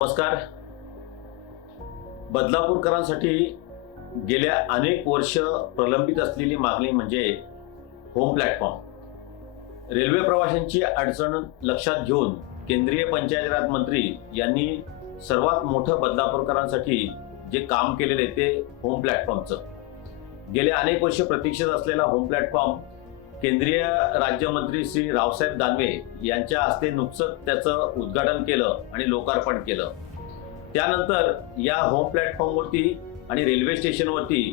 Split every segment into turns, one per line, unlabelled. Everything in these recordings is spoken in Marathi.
नमस्कार. बदलापूरकरांसाठी गेल्या अनेक वर्ष प्रलंबित असलेली मागणी म्हणजे होम प्लॅटफॉर्म रेल्वे प्रवाशांची अडचण लक्षात घेऊन केंद्रीय पंचायत राज मंत्री यांनी सर्वात मोठं बदलापूरकरांसाठी जे काम केलेलं आहे ते होम प्लॅटफॉर्मचं गेल्या अनेक वर्ष प्रतीक्षेत असलेला होम प्लॅटफॉर्म केंद्रीय राज्यमंत्री श्री रावसाहेब दानवे यांच्या हस्ते नुकतंच त्याचं उद्घाटन केलं आणि लोकार्पण केलं. त्यानंतर या होम प्लॅटफॉर्मवरती आणि रेल्वे स्टेशनवरती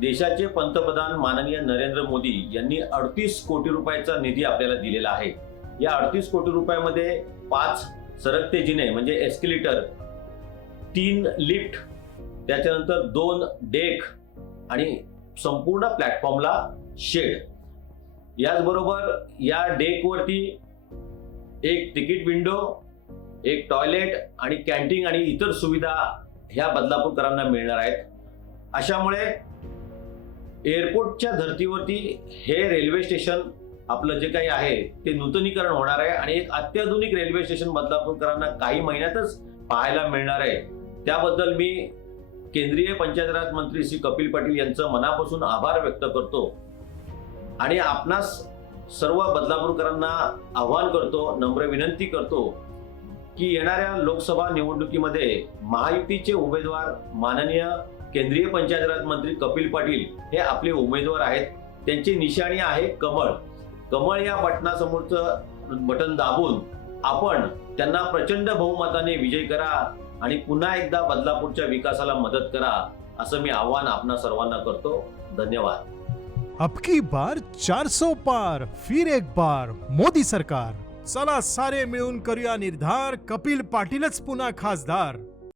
देशाचे पंतप्रधान माननीय नरेंद्र मोदी यांनी अडतीस कोटी रुपयाचा निधी आपल्याला दिलेला आहे. या अडतीस कोटी रुपयामध्ये पाच सरकते जिने म्हणजे एस्केलेटर तीन लिफ्ट त्याच्यानंतर दोन डेक आणि संपूर्ण प्लॅटफॉर्मला शेड याचबरोबर या डेकवरती एक तिकीट विंडो एक टॉयलेट आणि कॅन्टीन आणि इतर सुविधा ह्या बदलापूरकरांना मिळणार आहेत. अशामुळे एअरपोर्टच्या धर्तीवरती हे रेल्वे स्टेशन आपलं जे काही आहे ते नूतनीकरण होणार आहे आणि एक अत्याधुनिक रेल्वे स्टेशन बदलापूरकरांना काही महिन्यातच पाहायला मिळणार आहे. त्याबद्दल मी केंद्रीय पंचायत राज मंत्री श्री कपिल पाटील यांचं मनापासून आभार व्यक्त करतो. आणि आपणास सर्व बदलापूरकरांना आव्हान करतो नम्र विनंती करतो की येणाऱ्या लोकसभा निवडणुकीमध्ये महायुतीचे उमेदवार माननीय केंद्रीय पंचायतराज मंत्री कपिल पाटील हे आपले उमेदवार आहेत. त्यांची निशाणी आहे कमळ. कमळ या बटनासमोरचं बटन दाबून आपण त्यांना प्रचंड बहुमताने विजय करा आणि पुन्हा एकदा बदलापूरच्या विकासाला मदत करा असं मी आव्हान आपणा सर्वांना करतो. धन्यवाद.
अब की बार 400 पार फिर एक बार मोदी सरकार। चला सारे मिळून करूया निर्धार कपिल पाटीलच पुन्हा खासदार।